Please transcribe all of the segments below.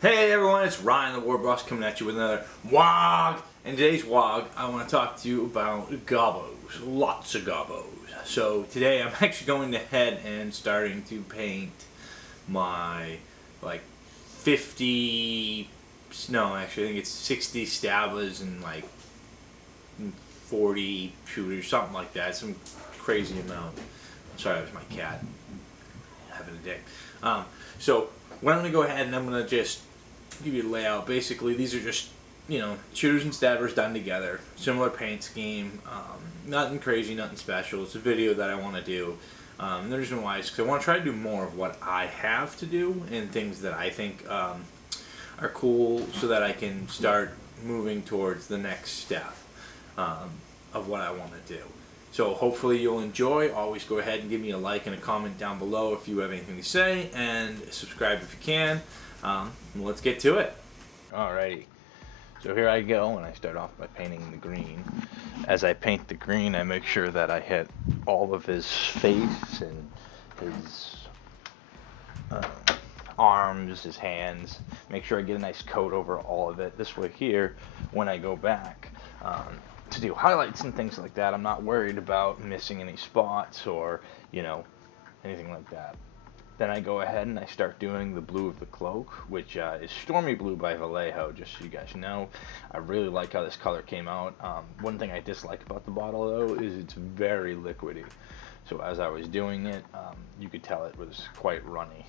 Hey everyone, it's Ryan the War Boss coming at you with another WOG. In today's WOG, I want to talk to you about Gobos. Lots of Gobos. So today I'm actually going ahead and starting to paint my 50, no actually I think it's 60 Stabbas and 40 shooters, something like that. Some crazy amount. Sorry, that was my cat having a day. So what I'm going to go ahead and I'm going to just give you a layout. Basically, these are just, shooters and stabbers done together. Similar paint scheme. Nothing crazy, nothing special. It's a video that I want to do. And the reason why is because I want to try to do more of what I have to do and things that I think are cool so that I can start moving towards the next step of what I want to do. So hopefully you'll enjoy. Always go ahead and give me a like and a comment down below if you have anything to say, and subscribe if you can. Let's get to it. Alrighty, so here I go, and I start off by painting the green. As I paint the green, I make sure that I hit all of his face and his arms, his hands. Make sure I get a nice coat over all of it. This way here, when I go back to do highlights and things like that, I'm not worried about missing any spots or, anything like that. Then I go ahead and I start doing the blue of the cloak, which is Stormy Blue by Vallejo, just so you guys know. I really like how this color came out. One thing I dislike about the bottle, though, is it's very liquidy. So as I was doing it, you could tell it was quite runny.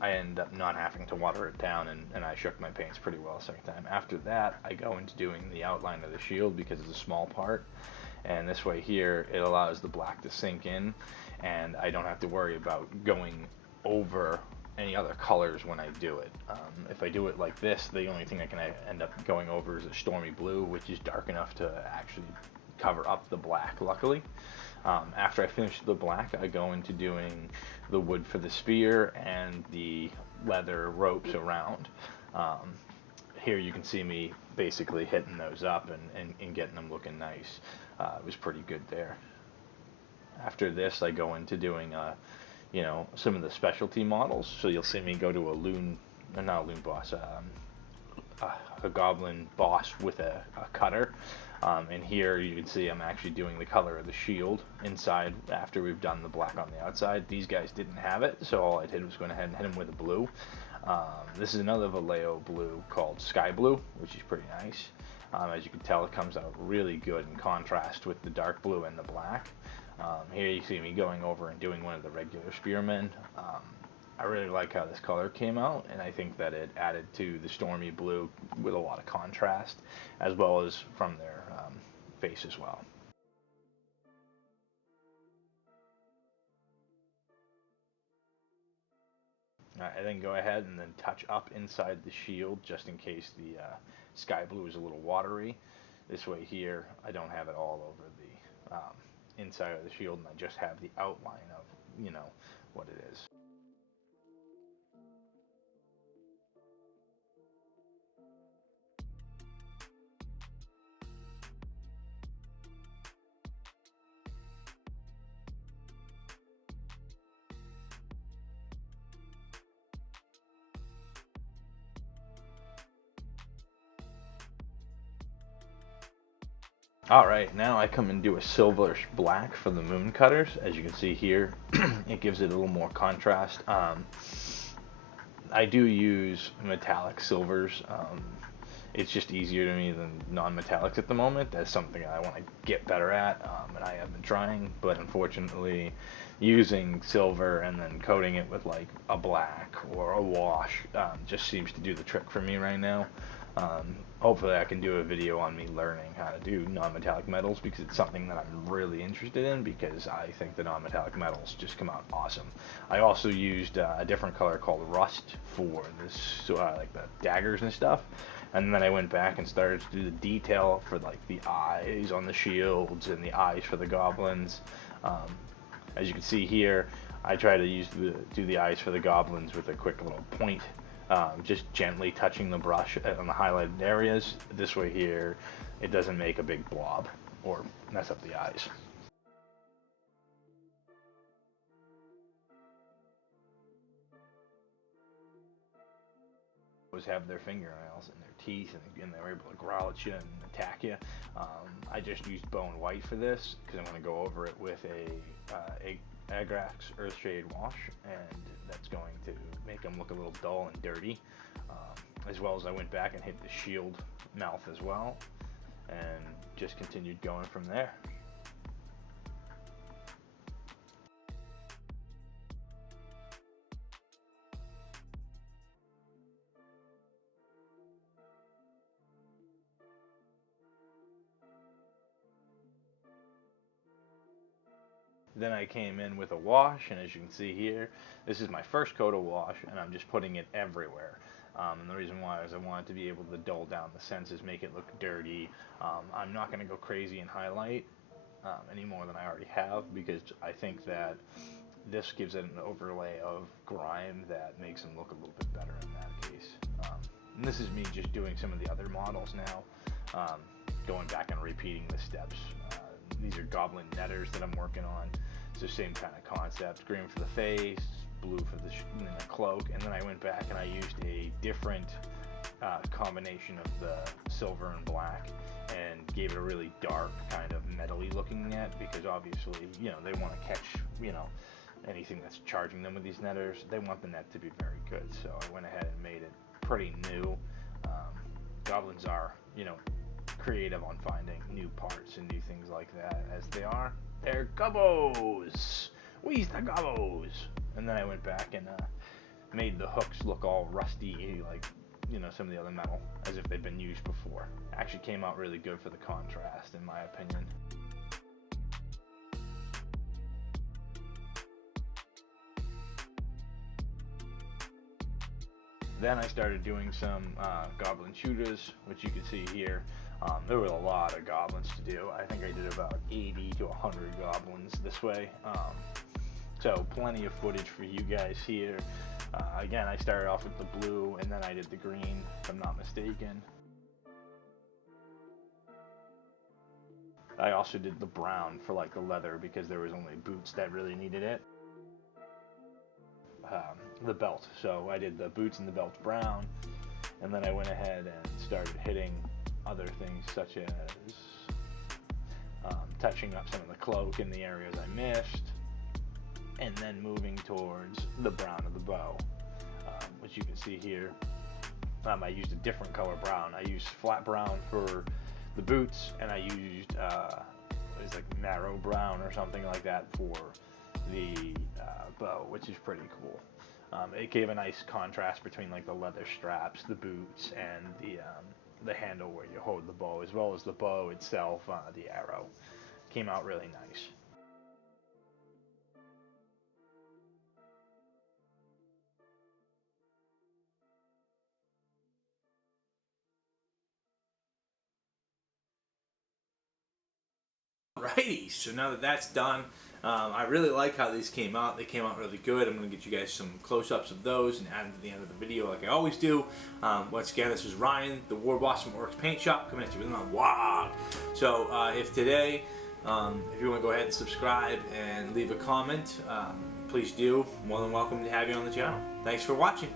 I ended up not having to water it down, and I shook my paints pretty well the second time. After that, I go into doing the outline of the shield because it's a small part. And this way here, it allows the black to sink in, and I don't have to worry about going over any other colors when I do it. If I do it like this, the only thing I can end up going over is a Stormy Blue, which is dark enough to actually cover up the black, luckily. After I finish the black, I go into doing the wood for the spear and the leather ropes around. Here you can see me basically hitting those up and getting them looking nice. It was pretty good there. After this, I go into doing, some of the specialty models. So you'll see me go to not a loon boss, a goblin boss with a cutter. And here you can see I'm actually doing the color of the shield inside after we've done the black on the outside. These guys didn't have it, so all I did was go ahead and hit them with a blue. This is another Vallejo blue called Sky Blue, which is pretty nice. As you can tell, it comes out really good in contrast with the dark blue and the black. Here you see me going over and doing one of the regular spearmen. I really like how this color came out, and I think that it added to the Stormy Blue with a lot of contrast, as well as from their face as well. I then go ahead and then touch up inside the shield just in case the sky blue is a little watery. This way here, I don't have it all over the inside of the shield, and I just have the outline of, what it is. Alright, now I come and do a silverish black for the moon cutters. As you can see here, it gives it a little more contrast. I do use metallic silvers. It's just easier to me than non-metallics at the moment. That's something I want to get better at, and I have been trying, but unfortunately using silver and then coating it with like a black or a wash just seems to do the trick for me right now. Hopefully I can do a video on me learning how to do non-metallic metals, because it's something that I'm really interested in, because I think the non-metallic metals just come out awesome. I also used a different color called rust for this, like the daggers and stuff, and then I went back and started to do the detail for like the eyes on the shields and the eyes for the goblins. As you can see here, I try to do the eyes for the goblins with a quick little point. Just gently touching the brush on the highlighted areas. This way here, it doesn't make a big blob or mess up the eyes. have their fingernails and their teeth, and they're able to growl at you and attack you. I just used bone white for this because I'm going to go over it with a Agrax Earthshade wash, and that's going to make them look a little dull and dirty. As well as I went back and hit the shield mouth as well, and just continued going from there. Then I came in with a wash, and as you can see here, this is my first coat of wash, and I'm just putting it everywhere. And the reason why is I wanted to be able to dull down the senses, make it look dirty. I'm not going to go crazy and highlight any more than I already have, because I think that this gives it an overlay of grime that makes them look a little bit better in that case. And this is me just doing some of the other models now, going back and repeating the steps. These are goblin netters that I'm working on. It's the same kind of concept. Green for the face, blue for the cloak, and then I went back and I used a different combination of the silver and black and gave it a really dark kind of metally looking net, because obviously, you know, they want to catch, you know, anything that's charging them with these netters. They want the net to be very good, so I went ahead and made it pretty new. Goblins are, you know, creative on finding new parts and new things like that, as they are. They're Gobos! We's the Gobos! And then I went back and made the hooks look all rusty, like, you know, some of the other metal, as if they'd been used before. Actually came out really good for the contrast, in my opinion. Then I started doing some goblin shootas, which you can see here. There were a lot of goblins to do. I think I did about 80 to 100 goblins this way. So plenty of footage for you guys here. Again, I started off with the blue, and then I did the green, if I'm not mistaken. I also did the brown for like the leather, because there was only boots that really needed it. The belt. So I did the boots and the belt brown, and then I went ahead and started hitting other things, such as touching up some of the cloak in the areas I missed, and then moving towards the brown of the bow, which you can see here. I used a different color brown. I used flat brown for the boots, and I used it was like marrow brown or something like that for the bow, which is pretty cool. It gave a nice contrast between like the leather straps, the boots, and the handle where you hold the bow, as well as the bow itself, the arrow. Came out really nice. Alrighty, so now that that's done, I really like how these came out. They came out really good. I'm going to get you guys some close-ups of those and add them to the end of the video like I always do. Once again, this is Ryan, the War Boss from Orcs Paint Shop, coming at you with my vlog. So if today, if you want to go ahead and subscribe and leave a comment, please do. More than welcome to have you on the channel. Thanks for watching.